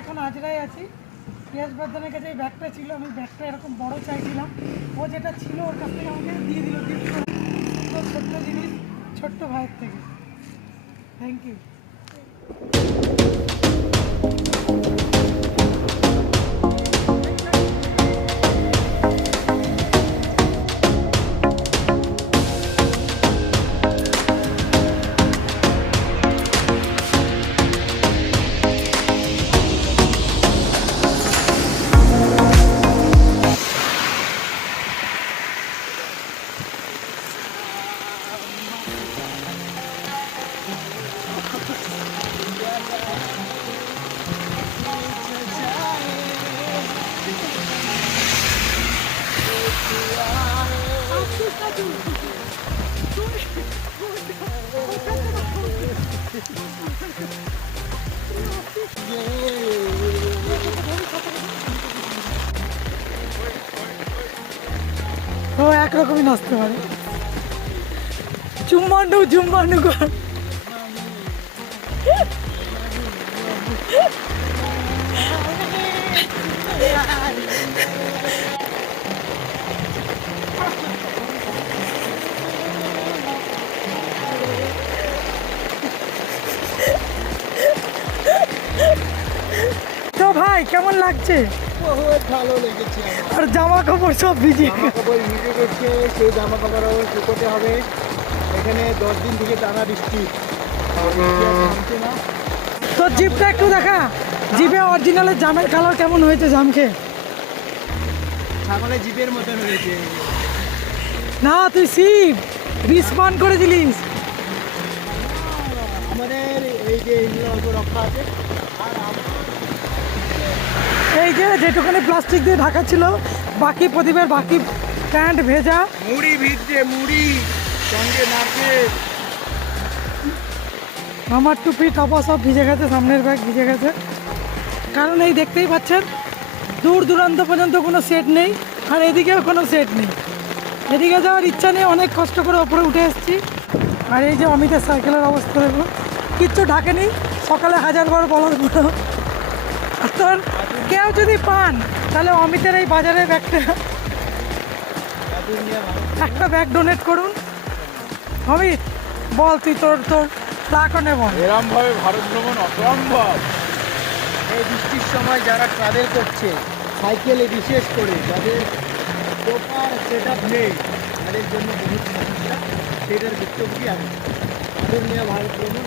এখন আজরাই আছি। পিয়াস বর্ধনের কাছে এই ব্যাগটা ছিল, আমি ব্যাগটা এরকম বড় চাইছিলাম, ও যেটা ছিল ওর কাছ থেকে আমাকে দিয়ে দিল গিফট করে। সুন্দর ছোট্ট জিনিস ছোট্ট ভাইয়ের থেকে। Thank you. ও একরকমই নাচতে পারে, চুম্বান্ডু চুম্বান্ডু কর। তো ভাই কেমন লাগছে? বহুত ভালো লেগেছে। আর জামা কাপড় সব ভিজে, জামা কাপড় ভিজে গেছে, সেই জামা কাপড় শুকোতে হবে। এখানে 10 দিন থেকে টানা বৃষ্টি, থামছে না। তো জিপটা একটু দেখা, জিপে অরিজিনালের জামের কালার কেমন হয়েছে জামকে? ছাগলের জিপের মতন হয়েছে। না তুই শিব বিষ পান করেছিলিস। আমাদের এই যে এইগুলো অল্প রক্ষা আছে। আর এই যে যেটুখানি প্লাস্টিক দিয়ে ঢাকা ছিল, বাকি প্রদীপের বাকি প্যান্ট ভেজা। মুড়ি ভিজছে, মুড়ি সঙ্গে নাচে। আমার টুপি কাপা সব ভিজে গেছে, সামনের ব্যাগ ভিজে গেছে। কারণ এই দেখতেই পাচ্ছেন দূর দূরান্ত পর্যন্ত কোনো সেট নেই, আর এদিকেও কোনো সেট নেই। এদিকে যাওয়ার ইচ্ছা নেই, অনেক কষ্ট করে ওপরে উঠে এসেছি। আর এই যে অমিতের সাইকেলের অবস্থা দেখুন, কিচ্ছু ঢাকেনি, সকালে 1000বার বলার পর। আর তোর কেউ যদি পান তাহলে অমিতের এই বাজারের ব্যাগটা, একটা ব্যাগ ডোনেট করুন। অমিত বল তুই তোর তোর প্রাকনে বল। এরম ভাবে ভারত ভ্রমণ অসম্ভব। এই বৃষ্টির সময় যারা ট্রাভেল করছে সাইকেলে, বিশেষ করে যাদের প্রপার সেট আপ নেই, তাদের জন্য বহুত সমস্যা। সেটার ভুক্তভোগী আমি। আদরণীয় ভারত ভ্রমণ।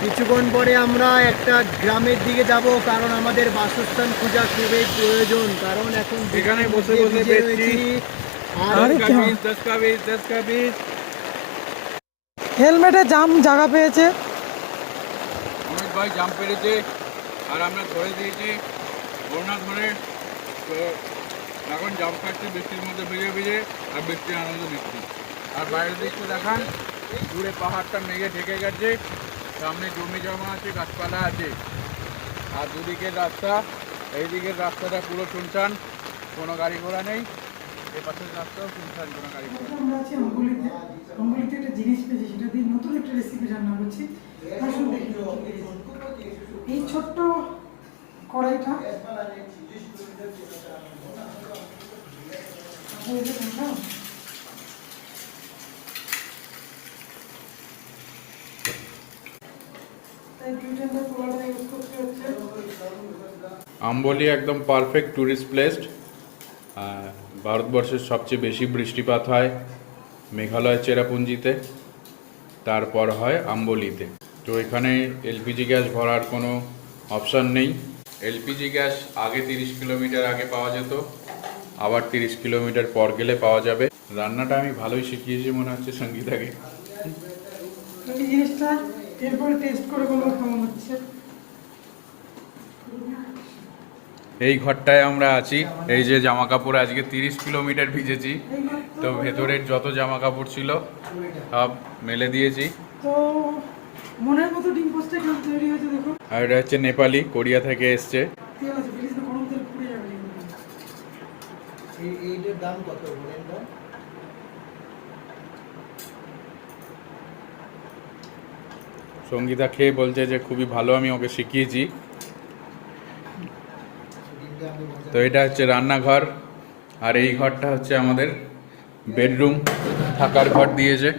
কিছুক্ষণ পরে আমরা একটা গ্রামের দিকে যাব, কারণ আমাদের বাসস্থান খোঁজা খুবই প্রয়োজন। কারণ এখন এখানে বসে বসে ভিজে রয়েছি। আর হেলমেটে জাম জায়গা পেয়েছে। অমিত ভাই জাম পেরেছে আর আমরা ধরে দিয়েছি বন্যা ধরে। তো এখন জাম কাটছি বৃষ্টির মধ্যে ভিজে ভিজে, আর বৃষ্টির আনন্দ নিচ্ছি। আর বাইরের দিকটা দেখান, দূরে পাহাড়টা মেঘে ঢেকে গেছে, সামনে জমি জমা আছে, গাছপালা আছে। আর দুদিকের রাস্তা, এই দিকের রাস্তাটা পুরো শুনশান, কোনো গাড়ি ঘোড়া নেই। এ পাশের রাস্তাও শুনশান, কোনো গাড়ি ঘোড়া নেই। আমরা আছি অঙ্গুলিতে। অঙ্গুলিতে একটা জিনিস পেয়েছি, সেটা দিয়ে নতুন একটা রেসিপি রান্না করছি। আসুন দেখি কি পেয়েছি। এই ছোট্ট কড়াইটা আম্বলি একদম পারফেক্ট ট্যুরিস্ট প্লেস। ভারতবর্ষের সবচেয়ে বেশি বৃষ্টিপাত হয় মেঘালয় চেরাপুঞ্জিতে, তারপর হয় আম্বলিতে। তো এখানে এলপিজি গ্যাস ভরার কোনো অপশান নেই। এলপিজি গ্যাস আগে 30 কিলোমিটার আগে পাওয়া যেত, আবার 30 কিলোমিটার পর গেলে পাওয়া যাবে। রান্নাটা আমি ভালোই শিখিয়েছি মনে হচ্ছে সঙ্গীতাকে। এই জিনিসটা এরপরে টেস্ট করে বলবো কেমন হচ্ছে। এই ঘরটায় আমরা আছি। এই যে জামা কাপড় আজকে 30 কিলোমিটার ভিজেছি, তো ভেতরের যত জামা কাপড় ছিল সব মেলে দিয়েছি। তো মনের মতো ডিম পোস্টটা কেমন তৈরি হয়েছে দেখো। আর এটা হচ্ছে নেপালি, কোরিয়া থেকে এসছে। তেল আছে, প্লিজ না, গরম তেল পুড়ে যাবে। এইটার দাম কত বলেন তো? সঙ্গীতা খেয়ে বলছে যে খুবই ভালো, আমি ওকে শিখিয়েছি। তো এটা হচ্ছে রান্নাঘর, আর এই ঘরটা হচ্ছে আমাদের বেডরুম, থাকার ঘর দিয়েছে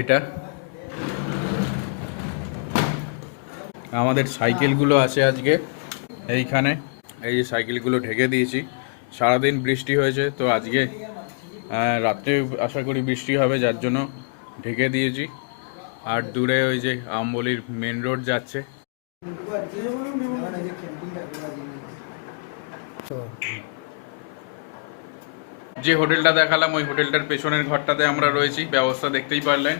এটা। আমাদের সাইকেলগুলো আছে আজকে এইখানে, এই যে সাইকেলগুলো ঢেকে দিয়েছি। সারাদিন বৃষ্টি হয়েছে, তো আজকে রাত্রে আশা করি বৃষ্টি হবে, যার জন্য ঢেকে দিয়েছি। আর দূরে ওই যে আমবলির মেন রোড যাচ্ছে। যে হোটেলটা দেখালাম ওই হোটেলটার পেছনের ঘরটাতে আমরা রয়েছি, ব্যবস্থা দেখতেই পারলেন।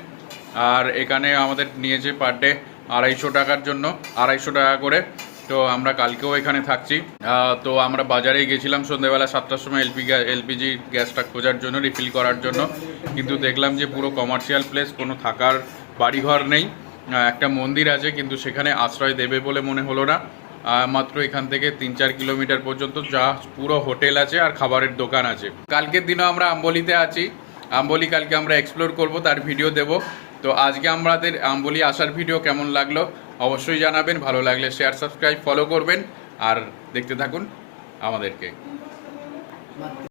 আর এখানে আমাদের নিয়েছে পার ডে 250 টাকার জন্য, 250 টাকা করে। তো আমরা কালকেও এখানে থাকছি। তো আমরা বাজারে গেছিলাম সন্ধ্যেবেলা 7টার সময় এলপিজি গ্যাসটা খোঁজার জন্য, রিফিল করার জন্য। কিন্তু দেখলাম যে পুরো কমার্শিয়াল প্লেস, কোনো থাকার বাড়িঘর নেই। একটা মন্দির আছে, কিন্তু সেখানে আশ্রয় দেবে বলে মনে হলো না। মাত্র এখান থেকে 3-4 কিলোমিটার পর্যন্ত যা পুরো হোটেল আছে আর খাবারের দোকান আছে। কালকের দিনও আমরা আম্বলিতে আছি। আম্বলি কালকে আমরা এক্সপ্লোর করব, তার ভিডিও দেব। তো আজকে আমাদের আম্বলি আসার ভিডিও কেমন লাগলো অবশ্যই জানাবেন। ভালো লাগলে শেয়ার, সাবস্ক্রাইব, ফলো করবেন আর দেখতে থাকুন আমাদেরকে।